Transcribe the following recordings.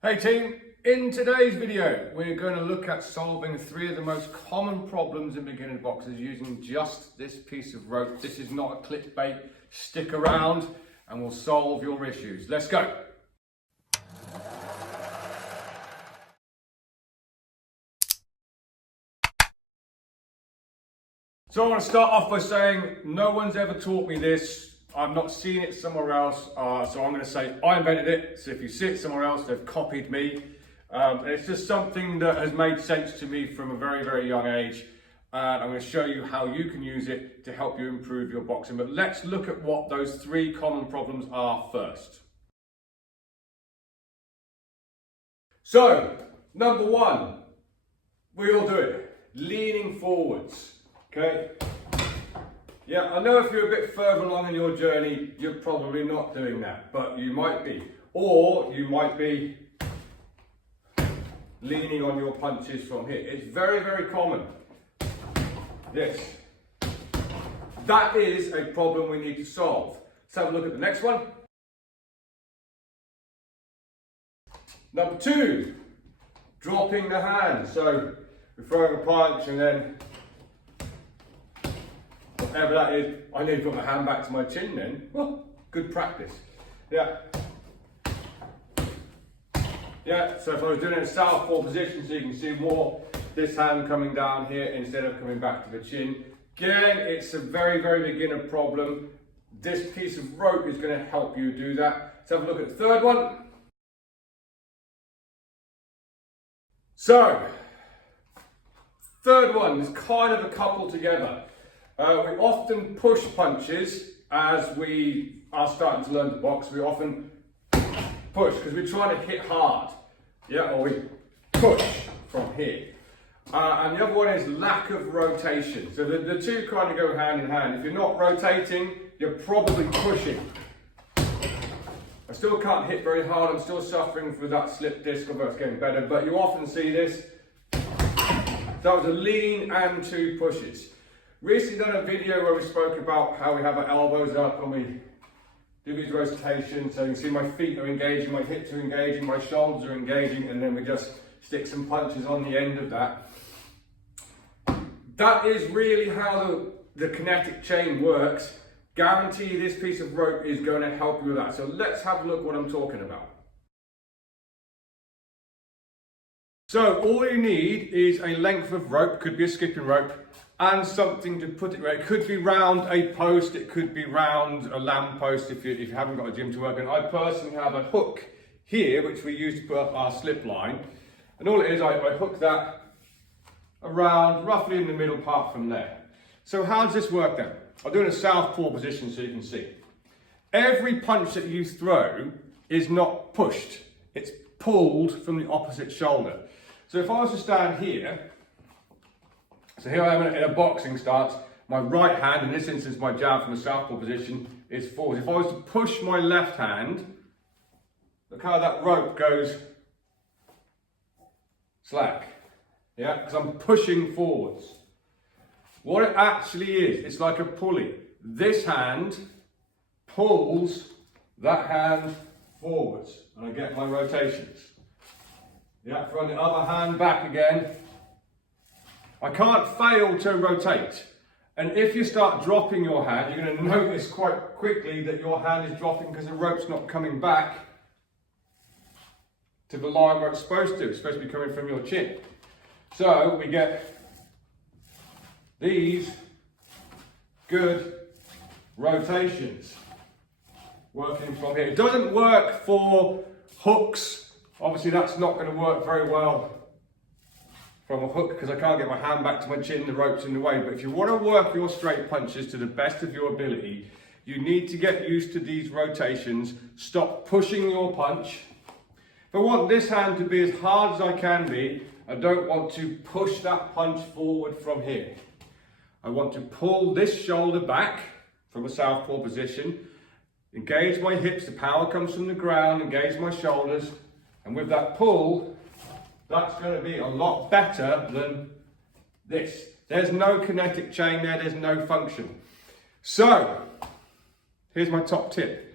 Hey team, in today's video we're going to look at solving three of the most common problems in beginner boxers using just this piece of rope. This is not a clickbait, stick around and we'll solve your issues. Let's go. So I want to start off by saying no one's ever taught me this. I've not seen it somewhere else, so I'm going to say I invented it. So if you see it somewhere else, they've copied me. And it's just something that has made sense to me from a very, very young age. And I'm going to show you how you can use it to help you improve your boxing. But let's look at what those three common problems are first. So, number one, we all do it, leaning forwards, okay? Yeah, I know if you're a bit further along in your journey, you're probably not doing that, but you might be. Or you might be leaning on your punches from here. It's very, very common. This. That is a problem we need to solve. Let's have a look at the next one. Number two, dropping the hand. So we're throwing a punch and then whatever that is, I need to put my hand back to my chin then. Well, good practice. Yeah. Yeah, so if I was doing it in a southpaw position, so you can see more this hand coming down here instead of coming back to the chin. Again, it's a very, very beginner problem. This piece of rope is going to help you do that. Let's have a look at the third one. So, third one is kind of a couple together. We often push punches as we are starting to learn to box. We often push because we're trying to hit hard, yeah, or we push from here. And the other one is lack of rotation. So the two kind of go hand in hand. If you're not rotating, you're probably pushing. I still can't hit very hard. I'm still suffering with that slip disc, although it's getting better. But you often see this. That was a lean and two pushes. Recently done a video where we spoke about how we have our elbows up and we do these rotations, so you can see my feet are engaging, my hips are engaging, my shoulders are engaging, and then we just stick some punches on the end of that. That is really how the kinetic chain works. Guarantee this piece of rope is going to help you with that. So let's have a look what I'm talking about. So all you need is a length of rope, could be a skipping rope, and something to put it right. It could be round a post, it could be round a lamp post if you haven't got a gym to work in. I personally have a hook here, which we use to put up our slip line. And all it is, I hook that around roughly in the middle part from there. So how does this work then? I'll do it in a southpaw position so you can see. Every punch that you throw is not pushed, it's pulled from the opposite shoulder. So if I was to stand here, so here I am in a boxing stance, my right hand, in this instance my jab from the southpaw position, is forward. If I was to push my left hand, look how that rope goes slack, yeah, because I'm pushing forwards. What it actually is, it's like a pulley. This hand pulls that hand forwards, and I get my rotations. Yeah, throw the other hand back again. I can't fail to rotate. And if you start dropping your hand, you're going to notice quite quickly that your hand is dropping because the rope's not coming back to the line where it's supposed to. It's supposed to be coming from your chin. So we get these good rotations working from here. It doesn't work for hooks. Obviously that's not going to work very well from a hook because I can't get my hand back to my chin, the rope's in the way. But if you want to work your straight punches to the best of your ability, you need to get used to these rotations. Stop pushing your punch. If I want this hand to be as hard as I can be, I don't want to push that punch forward from here. I want to pull this shoulder back from a southpaw position, engage my hips, the power comes from the ground, engage my shoulders, and with that pull, that's going to be a lot better than this. There's no kinetic chain there, there's no function. So, here's my top tip.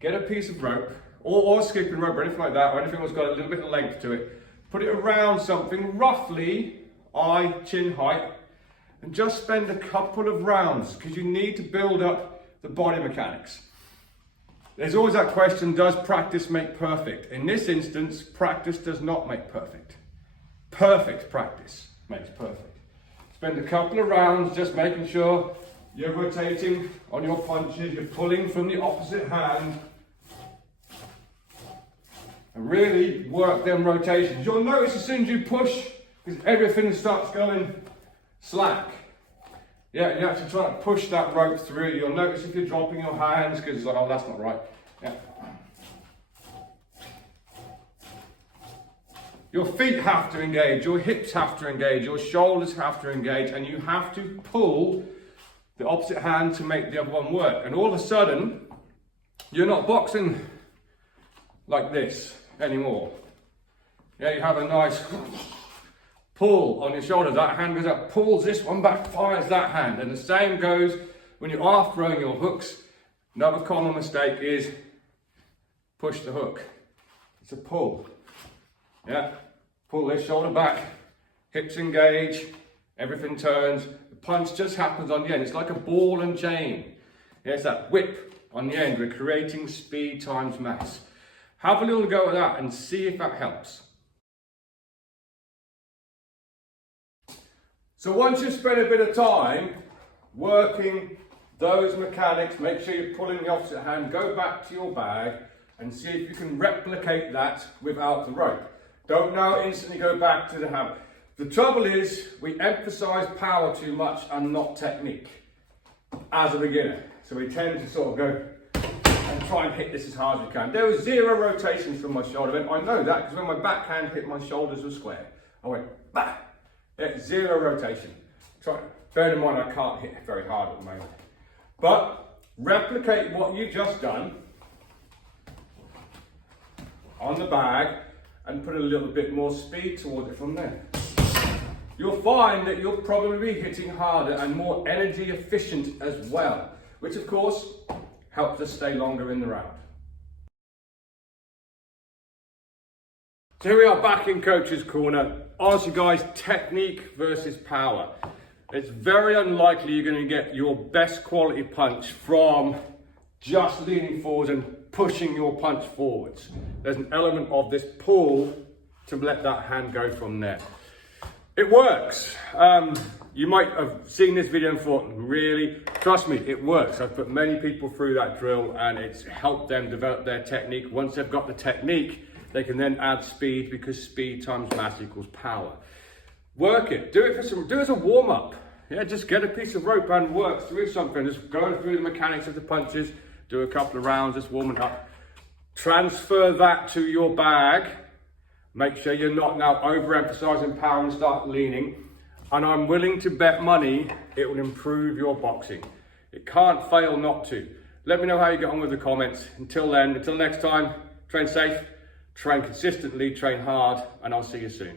Get a piece of rope or skipping rope or anything like that, or anything that's got a little bit of length to it. Put it around something roughly eye chin height, and just spend a couple of rounds, because you need to build up the body mechanics. There's always that question, does practice make perfect? In this instance, practice does not make perfect. Perfect practice makes perfect. Spend a couple of rounds just making sure you're rotating on your punches, you're pulling from the opposite hand, and really work them rotations. You'll notice as soon as you push, because everything starts going slack. Yeah, you're actually trying to push that rope through. You'll notice if you're dropping your hands, because it's like, oh, that's not right. Yeah. Your feet have to engage, your hips have to engage, your shoulders have to engage, and you have to pull the opposite hand to make the other one work. And all of a sudden, you're not boxing like this anymore. Yeah, you have a nice pull on your shoulder. That hand goes up, pulls this one back, fires that hand. And the same goes when you are throwing your hooks. Another common mistake is push the hook. It's a pull. Yeah, pull this shoulder back, hips engage, everything turns. The punch just happens on the end. It's like a ball and chain. Yeah, it's that whip on the end. We're creating speed times mass. Have a little go at that and see if that helps. So once you've spent a bit of time working those mechanics, make sure you're pulling the opposite hand, go back to your bag and see if you can replicate that without the rope. Don't now instantly go back to the hammer. The trouble is we emphasize power too much and not technique as a beginner. So we tend to sort of go and try and hit this as hard as we can. There was 0 rotations from my shoulder. I know that because when my backhand hit, my shoulders were square. I went, bah! Yeah, 0 rotation. Bear in mind I can't hit very hard at the moment. But replicate what you've just done on the bag and put a little bit more speed towards it from there. You'll find that you'll probably be hitting harder and more energy efficient as well, which of course helps us stay longer in the round. So here we are back in Coach's Corner. Honestly guys, technique versus power. It's very unlikely you're going to get your best quality punch from just leaning forwards and pushing your punch forwards. There's an element of this pull to let that hand go from there. It works. You might have seen this video and thought, really? Trust me, it works. I've put many people through that drill and it's helped them develop their technique. Once they've got the technique, they can then add speed because speed times mass equals power. Work it. Do it as a warm-up. Yeah, just get a piece of rope and work through something. Just going through the mechanics of the punches. Do a couple of rounds, just warming up. Transfer that to your bag. Make sure you're not now overemphasizing power and start leaning. And I'm willing to bet money it will improve your boxing. It can't fail not to. Let me know how you get on with the comments. Until then, until next time, train safe, train consistently, train hard, and I'll see you soon.